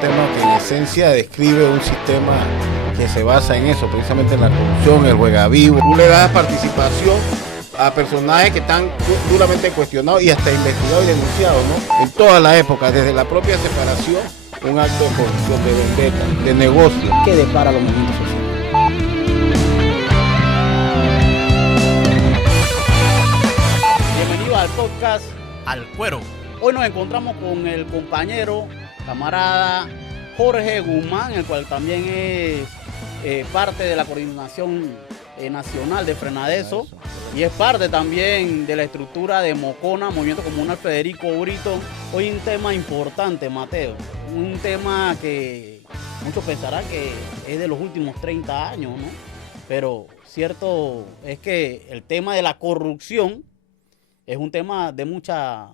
Tema que en esencia describe un sistema que se basa en eso, precisamente en la corrupción, el juega vivo. Tú le das participación a personajes que están duramente cuestionados y hasta investigados y denunciados, ¿no? En toda la época, desde la propia separación, un acto de corrupción, de vendetta, de negocio. ¿Qué depara los movimientos sociales? Bienvenidos al podcast Al Cuero. Hoy nos encontramos con el compañero, camarada Jorge Guzmán, el cual también es parte de la coordinación nacional de Frenadeso y es parte también de la estructura de Mocona, Movimiento Comunal Federico Brito. Hoy un tema importante, Mateo, un tema que muchos pensarán que es de los últimos 30 años, ¿no? Pero cierto es que el tema de la corrupción es un tema de mucha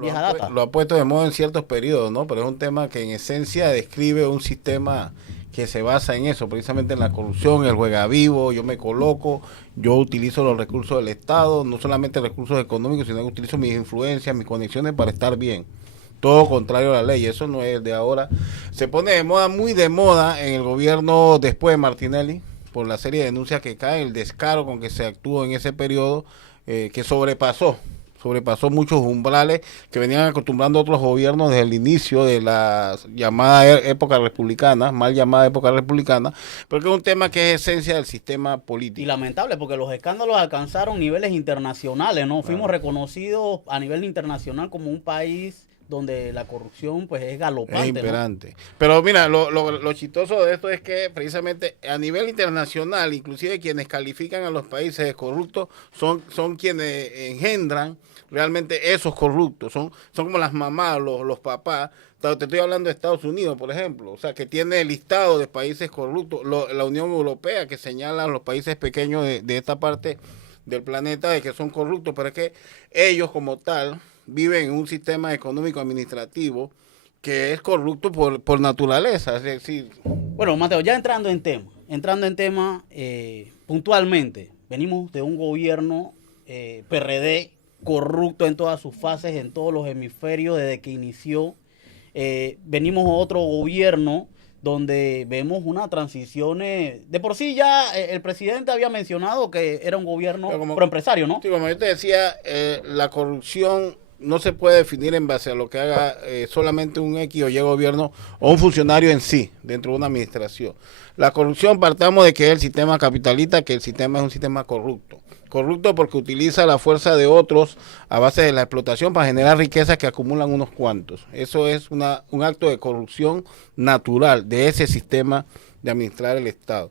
vieja data. Lo ha puesto de moda en ciertos periodos, ¿no? Pero es un tema que en esencia describe un sistema que se basa en eso, precisamente en la corrupción, el juega vivo, yo me coloco, yo utilizo los recursos del Estado, no solamente recursos económicos, sino que utilizo mis influencias, mis conexiones para estar bien. Todo contrario a la ley, eso no es de ahora. Se pone de moda, muy de moda en el gobierno después de Martinelli, por la serie de denuncias que caen, el descaro con que se actuó en ese periodo, que sobrepasó muchos umbrales que venían acostumbrando a otros gobiernos desde el inicio de la llamada época republicana, mal llamada época republicana, porque es un tema que es esencia del sistema político. Y lamentable, porque los escándalos alcanzaron niveles internacionales, ¿no? Fuimos reconocidos a nivel internacional como un país donde la corrupción pues es galopante, es imperante, ¿no? Pero mira, lo chistoso de esto es que precisamente a nivel internacional, inclusive quienes califican a los países corruptos son quienes engendran realmente esos corruptos, son como las mamás, los papás. Te estoy hablando de Estados Unidos, por ejemplo, o sea, que tiene el listado de países corruptos, la Unión Europea, que señala a los países pequeños de esta parte del planeta de que son corruptos, pero es que ellos como tal viven en un sistema económico administrativo que es corrupto por naturaleza, es decir... Bueno, Mateo, ya entrando en tema, puntualmente, venimos de un gobierno PRD corrupto en todas sus fases, en todos los hemisferios desde que inició. Venimos a otro gobierno donde vemos una transición, de por sí ya el presidente había mencionado que era un gobierno proempresario, ¿no? Sí, como yo te decía, la corrupción no se puede definir en base a lo que haga solamente un X o Y gobierno o un funcionario en sí, dentro de una administración. La corrupción, partamos de que es el sistema capitalista, que el sistema es un sistema corrupto. Corrupto porque utiliza la fuerza de otros a base de la explotación para generar riquezas que acumulan unos cuantos. Eso es un acto de corrupción natural de ese sistema de administrar el Estado.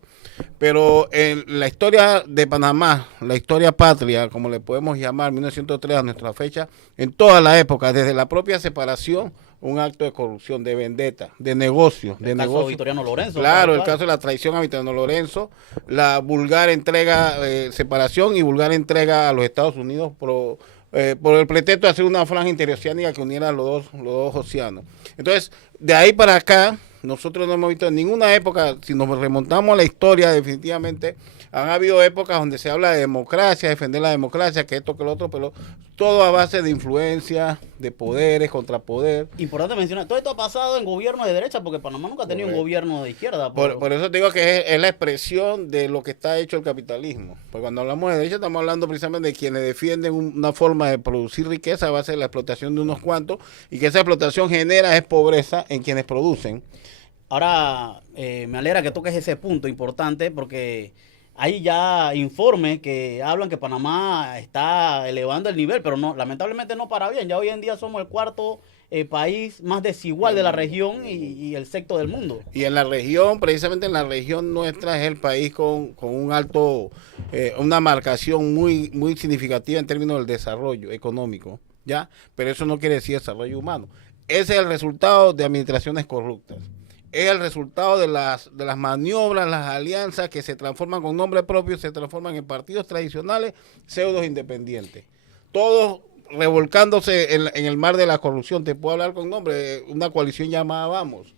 Pero en la historia de Panamá, la historia patria, como le podemos llamar, 1903 a nuestra fecha, en toda la época, desde la propia separación, un acto de corrupción, de vendetta, de negocio. El caso de Victoriano Lorenzo. Claro, el caso de la traición a Victoriano Lorenzo, la vulgar entrega, separación y vulgar entrega a los Estados Unidos por el pretexto de hacer una franja interoceánica que uniera los dos océanos. Entonces, de ahí para acá, nosotros no hemos visto en ninguna época, si nos remontamos a la historia, definitivamente han habido épocas donde se habla de democracia, defender la democracia, que esto, que lo otro, pero todo a base de influencia, de poderes, contrapoder. Importante mencionar, todo esto ha pasado en gobiernos de derecha, porque Panamá nunca ha tenido un gobierno de izquierda. Por eso te digo que es la expresión de lo que está hecho el capitalismo. Porque cuando hablamos de derecha estamos hablando precisamente de quienes defienden una forma de producir riqueza a base de la explotación de unos cuantos, y que esa explotación genera es pobreza en quienes producen. Ahora, me alegra que toques ese punto importante, porque hay ya informes que hablan que Panamá está elevando el nivel, pero no, lamentablemente no para bien. Ya hoy en día somos el cuarto país más desigual de la región y el sexto del mundo. Y en la región, precisamente en la región nuestra, es el país con un alto, una marcación muy significativa en términos del desarrollo económico, ¿ya? Pero eso no quiere decir desarrollo humano. Ese es el resultado de administraciones corruptas. Es el resultado de las maniobras, las alianzas que se transforman con nombre propio, se transforman en partidos tradicionales, pseudos independientes. Todos revolcándose en el mar de la corrupción. Te puedo hablar con nombre, una coalición llamada Vamos,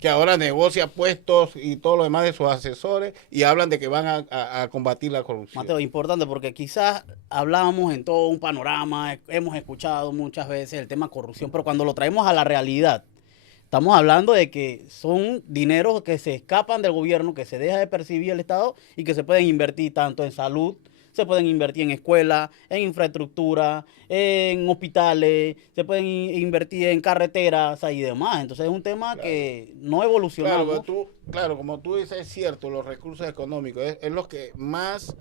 que ahora negocia puestos y todo lo demás de sus asesores y hablan de que van a combatir la corrupción. Mateo, importante porque quizás hablábamos en todo un panorama, hemos escuchado muchas veces el tema corrupción, pero cuando lo traemos a la realidad, estamos hablando de que son dineros que se escapan del gobierno, que se deja de percibir el Estado y que se pueden invertir tanto en salud, se pueden invertir en escuelas, en infraestructura, en hospitales, se pueden invertir en carreteras y demás. Entonces es un tema que no evolucionamos. Claro, como tú dices, es cierto, los recursos económicos es lo que más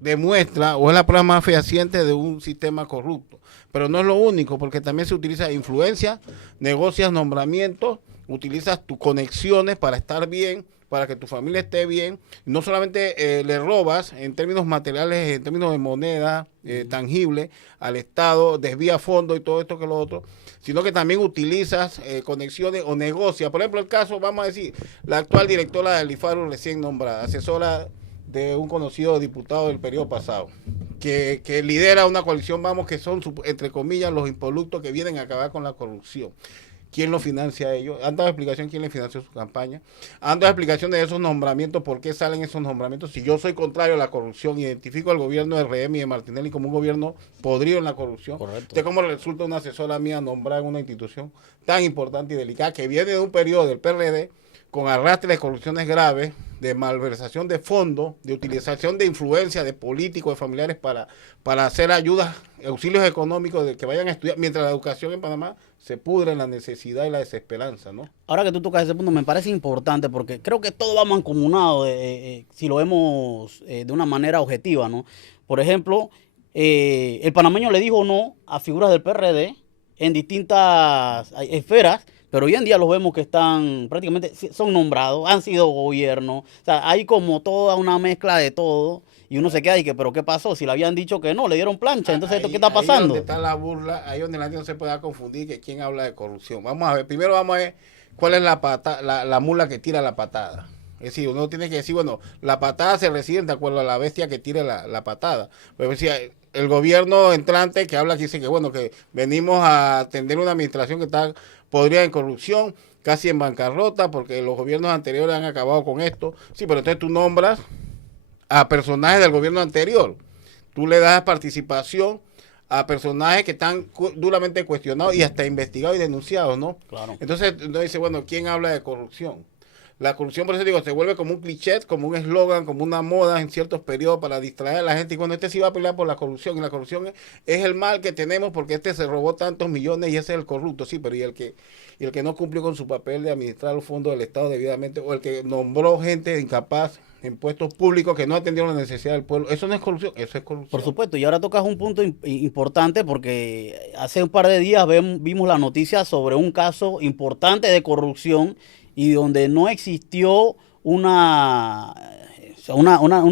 demuestra o es la prueba más fehaciente de un sistema corrupto. Pero no es lo único, porque también se utiliza influencia, negocias nombramientos, utilizas tus conexiones para estar bien, para que tu familia esté bien. No solamente le robas en términos materiales, en términos de moneda tangible al Estado, desvía fondos y todo esto que lo otro, sino que también utilizas conexiones o negocias. Por ejemplo, el caso, vamos a decir, la actual directora del IFARU recién nombrada, asesora de un conocido diputado del periodo pasado, que lidera una coalición, vamos, que son, entre comillas, los impolutos que vienen a acabar con la corrupción. ¿Quién lo financia a ellos? Han dado explicación quién le financió su campaña. Han dado explicación de esos nombramientos, por qué salen esos nombramientos. Si yo soy contrario a la corrupción, identifico al gobierno de RM y de Martinelli como un gobierno podrido en la corrupción. Correcto. ¿Usted cómo resulta una asesora mía nombrada en una institución tan importante y delicada que viene de un periodo del PRD con arrastre de corrupciones graves, de malversación de fondos, de utilización de influencia de políticos, de familiares para hacer ayudas, auxilios económicos de que vayan a estudiar, mientras la educación en Panamá se pudre en la necesidad y la desesperanza, ¿no? Ahora que tú tocas ese punto me parece importante porque creo que todo va mancomunado si lo vemos de una manera objetiva, ¿no? Por ejemplo, el panameño le dijo no a figuras del PRD en distintas esferas, pero hoy en día los vemos que están prácticamente, son nombrados, han sido gobierno, o sea, hay como toda una mezcla de todo y uno se queda y que, pero ¿qué pasó? Si le habían dicho que no, le dieron plancha, entonces ¿esto qué está pasando? Ahí donde está la burla, ahí donde la gente no se puede confundir que quién habla de corrupción. Vamos a ver, primero vamos a ver cuál es la mula que tira la patada. Es decir, uno tiene que decir, bueno, la patada se recibe de acuerdo a la bestia que tire la patada. Pero decía, el gobierno entrante que habla aquí dice que, bueno, que venimos a atender una administración que está podrida en corrupción, casi en bancarrota, porque los gobiernos anteriores han acabado con esto. Sí, pero entonces tú nombras a personajes del gobierno anterior. Tú le das participación a personajes que están duramente cuestionados y hasta investigados y denunciados, ¿no? Claro. Entonces uno dice, bueno, ¿quién habla de corrupción? La corrupción, por eso digo, se vuelve como un cliché, como un eslogan, como una moda en ciertos periodos para distraer a la gente. Y bueno, este sí va a pelear por la corrupción. Y la corrupción es el mal que tenemos porque este se robó tantos millones y ese es el corrupto. Sí, pero y el que no cumplió con su papel de administrar los fondos del Estado debidamente, o el que nombró gente incapaz en puestos públicos que no atendieron la necesidad del pueblo. Eso no es corrupción, eso es corrupción. Por supuesto, y ahora tocas un punto importante porque hace un par de días vimos la noticia sobre un caso importante de corrupción y donde no existió un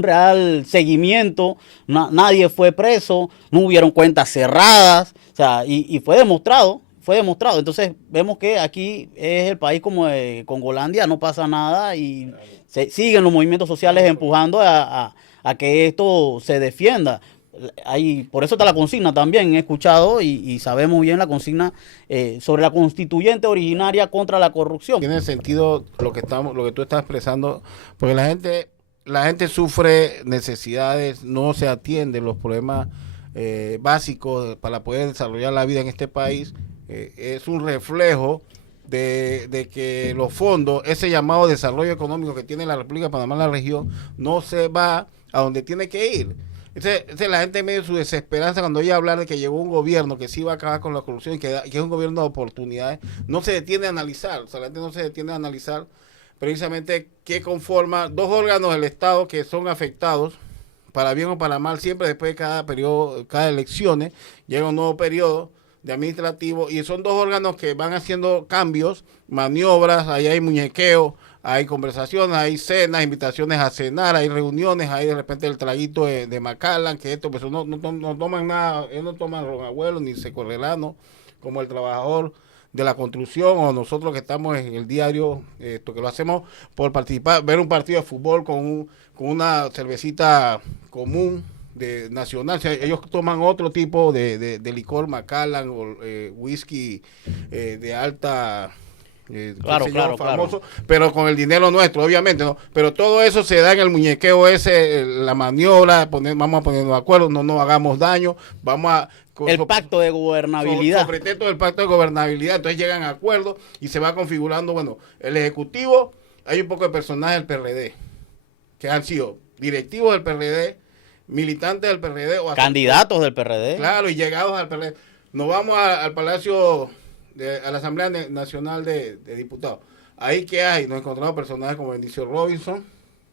real seguimiento, nadie fue preso, no hubieron cuentas cerradas, o sea, y fue demostrado. Entonces vemos que aquí es el país como Congolandia, no pasa nada y siguen los movimientos sociales empujando a que esto se defienda. Por eso está la consigna también, he escuchado y sabemos bien la consigna sobre la constituyente originaria contra la corrupción. Tiene sentido lo que tú estás expresando, porque la gente sufre necesidades, no se atienden los problemas básicos para poder desarrollar la vida en este país. Es un reflejo de que los fondos, ese llamado desarrollo económico que tiene la República de Panamá en la región, no se va a donde tiene que ir. Entonces, la gente medio su desesperanza cuando oye hablar de que llegó un gobierno que sí va a acabar con la corrupción y que es un gobierno de oportunidades, no se detiene a analizar, o sea, la gente no se detiene a analizar precisamente qué conforma dos órganos del Estado que son afectados, para bien o para mal, siempre después de cada periodo, cada elecciones, llega un nuevo periodo de administrativo y son dos órganos que van haciendo cambios, maniobras, ahí hay muñequeo, hay conversaciones, hay cenas, invitaciones a cenar, hay reuniones, hay de repente el traguito de Macallan, que esto, pues no toman nada, ellos no toman ron abuelo ni secorrelano, como el trabajador de la construcción o nosotros que estamos en el diario, que lo hacemos por participar, ver un partido de fútbol con una cervecita común de nacional. O sea, ellos toman otro tipo de licor, Macallan o whisky de alta Claro, famoso, pero con el dinero nuestro, obviamente, ¿no? Pero todo eso se da en el muñequeo ese, la maniobra, vamos a ponernos de acuerdo, no nos hagamos daño, vamos a... El pacto de gobernabilidad. Sobre todo el pacto de gobernabilidad, entonces llegan a acuerdos y se va configurando, bueno, el Ejecutivo, hay un poco de personajes del PRD, que han sido directivos del PRD, militantes del PRD, o candidatos del PRD. Claro, y llegados al PRD. Nos vamos al Palacio, a la Asamblea Nacional de Diputados. Ahí que hay, nos encontramos personajes como Benicio Robinson,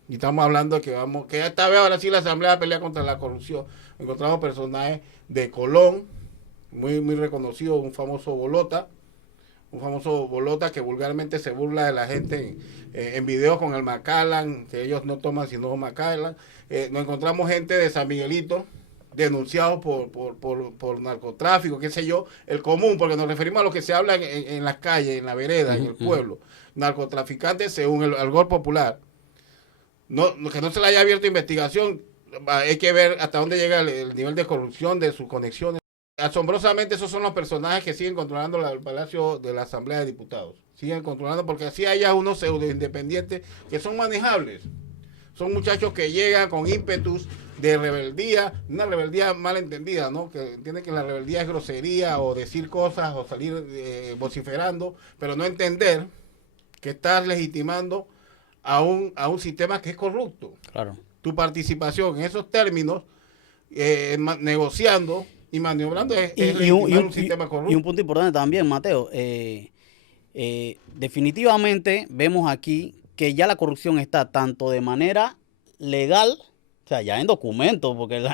y estamos hablando que esta vez ahora sí la Asamblea pelea contra la corrupción. Encontramos personajes de Colón, muy, muy reconocido, un famoso bolota que vulgarmente se burla de la gente en videos con el Macallan, que ellos no toman sino Macallan. Nos encontramos gente de San Miguelito, denunciados por narcotráfico, qué sé yo, el común, porque nos referimos a lo que se habla en las calles, en la vereda, en el pueblo. Narcotraficantes, según el Algor Popular. Que no se le haya abierto investigación, hay que ver hasta dónde llega el nivel de corrupción de sus conexiones. Asombrosamente, esos son los personajes que siguen controlando el Palacio de la Asamblea de Diputados. Siguen controlando porque así hay unos pseudo independientes que son manejables. Son muchachos que llegan con ímpetus de rebeldía, una rebeldía mal entendida, ¿no? Que entienden que la rebeldía es grosería o decir cosas o salir vociferando, pero no entender que estás legitimando a un sistema que es corrupto. Claro. Tu participación en esos términos, negociando y maniobrando es un sistema corrupto. Y un punto importante también, Mateo, definitivamente vemos aquí que ya la corrupción está tanto de manera legal, o sea, ya en documentos, porque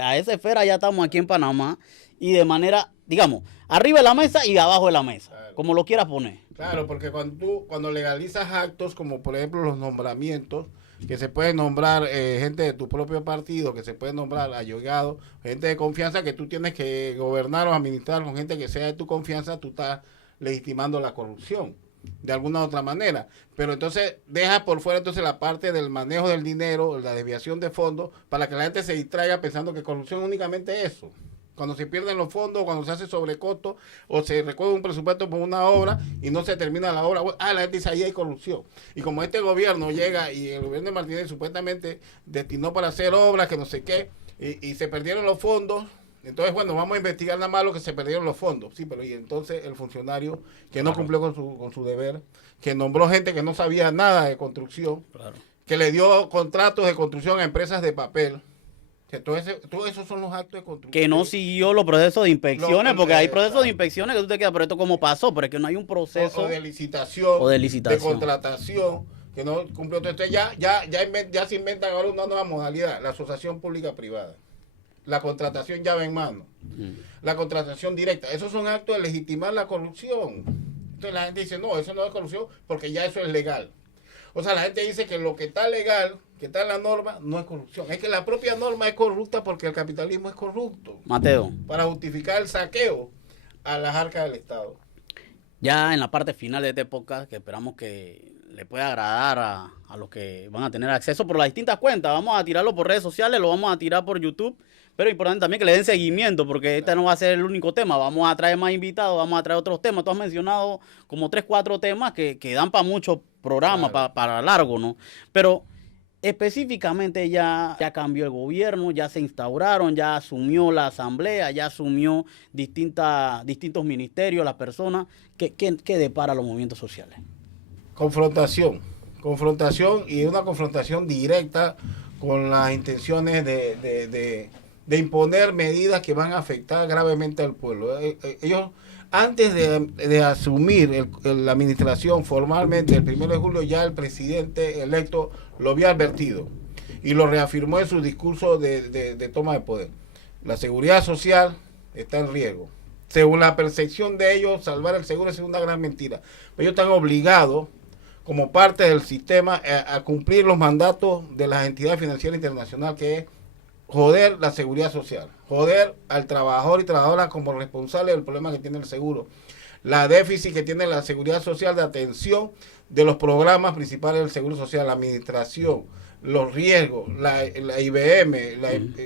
a esa esfera ya estamos aquí en Panamá, y de manera, digamos, arriba de la mesa y abajo de la mesa, claro, como lo quieras poner. Claro, porque cuando legalizas actos como por ejemplo los nombramientos, que se puede nombrar gente de tu propio partido, que se puede nombrar allegados, gente de confianza que tú tienes que gobernar o administrar con gente que sea de tu confianza, tú estás legitimando la corrupción de alguna u otra manera. Pero entonces deja por fuera entonces la parte del manejo del dinero, la desviación de fondos, para que la gente se distraiga pensando que corrupción es únicamente eso. Cuando se pierden los fondos, cuando se hace sobrecosto o se recoge un presupuesto por una obra y no se termina la obra, la gente dice ahí hay corrupción. Y como este gobierno llega y el gobierno de Martínez supuestamente destinó para hacer obras que no sé qué y se perdieron los fondos, entonces bueno, vamos a investigar nada más lo que se perdieron los fondos. Sí, pero y entonces el funcionario que no cumplió con su deber, que nombró gente que no sabía nada de construcción, que le dio contratos de construcción a empresas de papel. Que todos esos son los actos de construcción. Que no siguió los procesos de inspecciones, porque hay procesos de inspecciones que tú te quedas, pero esto cómo pasó, pero es que no hay un proceso. O de licitación. De contratación, que no cumplió. Entonces ya se inventan ahora una nueva modalidad, la asociación pública-privada. La contratación llave en mano. La contratación directa. Esos son actos de legitimar la corrupción. Entonces la gente dice, no, eso no es corrupción porque ya eso es legal. O sea, la gente dice que lo que está legal, que está en la norma, no es corrupción. Es que la propia norma es corrupta porque el capitalismo es corrupto. Mateo. Para justificar el saqueo a las arcas del Estado. Ya en la parte final de este podcast, que esperamos que le pueda agradar a los que van a tener acceso por las distintas cuentas. Vamos a tirarlo por redes sociales, lo vamos a tirar por YouTube. Pero es importante también que le den seguimiento, porque este no va a ser el único tema. Vamos a traer más invitados, vamos a traer otros temas. Tú has mencionado como 3, 4 temas que dan para muchos programas, claro, para largo, ¿no? Pero específicamente ya cambió el gobierno, ya se instauraron, ya asumió la asamblea, ya asumió distintos ministerios, las personas. ¿Qué depara los movimientos sociales? Confrontación y una confrontación directa con las intenciones de imponer medidas que van a afectar gravemente al pueblo. Ellos, antes de asumir la administración formalmente, el 1 de julio, ya el presidente electo lo había advertido y lo reafirmó en su discurso de toma de poder. La seguridad social está en riesgo. Según la percepción de ellos, salvar el seguro es una gran mentira. Ellos están obligados, como parte del sistema, a cumplir los mandatos de las entidades financieras internacionales, que es joder la seguridad social, joder al trabajador y trabajadora como responsable del problema que tiene el seguro, la déficit que tiene la seguridad social de atención de los programas principales del seguro social, la administración, los riesgos, la IBM,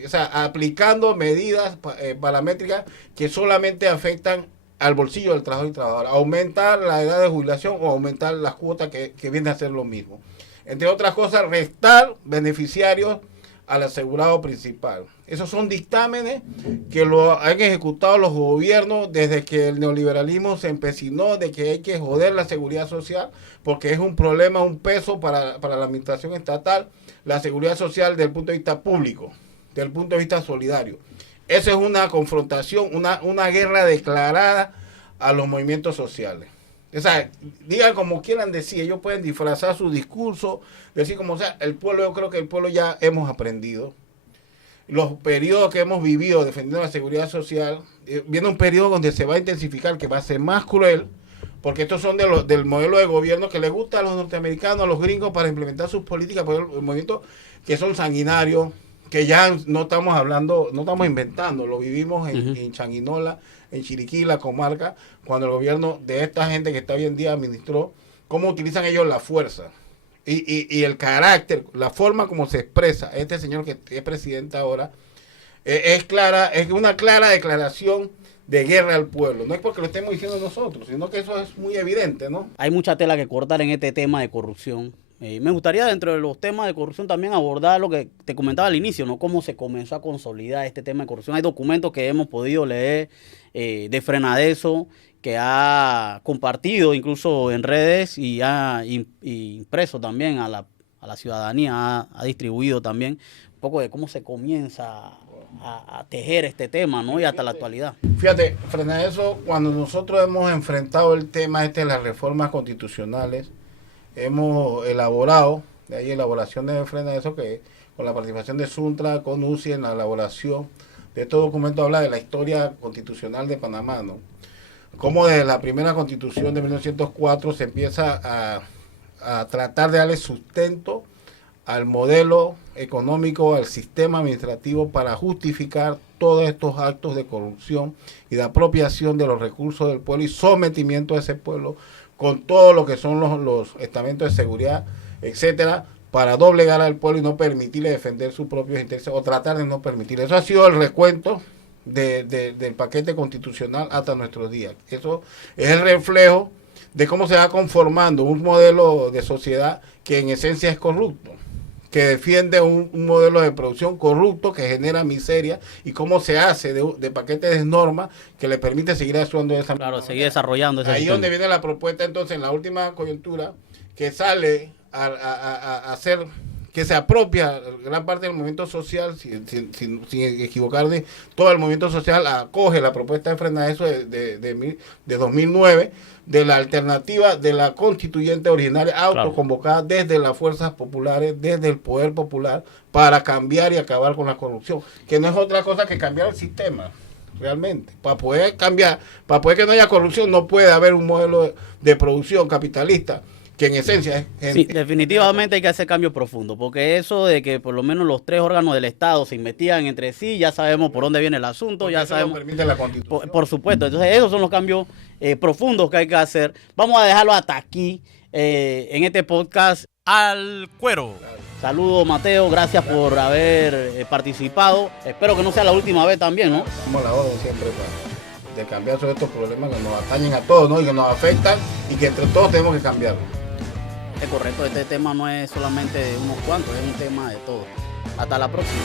o sea, aplicando medidas paramétricas que solamente afectan al bolsillo del trabajador y trabajadora, aumentar la edad de jubilación o aumentar las cuotas que viene a ser lo mismo. Entre otras cosas, restar beneficiarios al asegurado principal. Esos son dictámenes que lo han ejecutado los gobiernos desde que el neoliberalismo se empecinó de que hay que joder la seguridad social porque es un problema, un peso para la administración estatal, la seguridad social desde el punto de vista público, desde el punto de vista solidario. Esa es una confrontación, una guerra declarada a los movimientos sociales. O sea, digan como quieran decir, ellos pueden disfrazar su discurso, decir como sea, el pueblo, yo creo que el pueblo ya hemos aprendido. Los periodos que hemos vivido defendiendo la seguridad social, viene un periodo donde se va a intensificar, que va a ser más cruel, porque estos son del modelo de gobierno que le gusta a los norteamericanos, a los gringos para implementar sus políticas, por el movimiento que son sanguinarios, que ya no estamos hablando, no estamos inventando, lo vivimos en Changuinola, en Chiriquí, la comarca, cuando el gobierno de esta gente que está hoy en día administró, cómo utilizan ellos la fuerza y el carácter, la forma como se expresa este señor que es presidente ahora, es una clara declaración de guerra al pueblo. No es porque lo estemos diciendo nosotros, sino que eso es muy evidente, ¿no? Hay mucha tela que cortar en este tema de corrupción. Me gustaría dentro de los temas de corrupción también abordar lo que te comentaba al inicio, ¿no? Cómo se comenzó a consolidar este tema de corrupción. Hay documentos que hemos podido leer de Frenadeso, que ha compartido incluso en redes y ha impreso también a la ciudadanía, ha distribuido también un poco de cómo se comienza a tejer este tema, ¿no? Y hasta la actualidad. Fíjate, Frenadeso, cuando nosotros hemos enfrentado el tema de las reformas constitucionales, hemos elaborado, de ahí elaboración de Frenadeso, que con la participación de Suntra, con UCI en la elaboración de estos documentos habla de la historia constitucional de Panamá, ¿no? Cómo desde la primera constitución de 1904 se empieza a tratar de darle sustento al modelo económico, al sistema administrativo para justificar todos estos actos de corrupción y de apropiación de los recursos del pueblo y sometimiento a ese pueblo con todo lo que son los estamentos de seguridad, etcétera, para doblegar al pueblo y no permitirle defender sus propios intereses o tratar de no permitir. Eso ha sido el recuento del paquete constitucional hasta nuestros días. Eso es el reflejo de cómo se va conformando un modelo de sociedad que en esencia es corrupto, que defiende un modelo de producción corrupto que genera miseria y cómo se hace de paquetes de normas que le permite seguir actuando de esa manera. Claro, seguir desarrollando ese Ahí sistema. donde viene la propuesta entonces en la última coyuntura que sale a hacer que se apropia gran parte del movimiento social, sin equivocarme, todo el movimiento social acoge la propuesta de Frenadeso de 2009, de la alternativa de la constituyente originaria autoconvocada desde las fuerzas populares, desde el poder popular, para cambiar y acabar con la corrupción, que no es otra cosa que cambiar el sistema, realmente. Para poder cambiar, para poder que no haya corrupción, no puede haber un modelo de producción capitalista, que en esencia es... Sí, definitivamente hay que hacer cambios profundos, porque eso de que por lo menos los tres órganos del Estado se investigan entre sí, ya sabemos por dónde viene el asunto, ya sabemos... Lo permite la Constitución. Por supuesto, entonces esos son los cambios profundos que hay que hacer. Vamos a dejarlo hasta aquí en este podcast Al Cuero. Saludos, Mateo, gracias por haber participado. Espero que no sea la última vez también, ¿no? Como la orden siempre de cambiar sobre estos problemas que nos atañen a todos, ¿no? Y que nos afectan y que entre todos tenemos que cambiarlo. Es correcto, este tema no es solamente de unos cuantos, es un tema de todos. Hasta la próxima.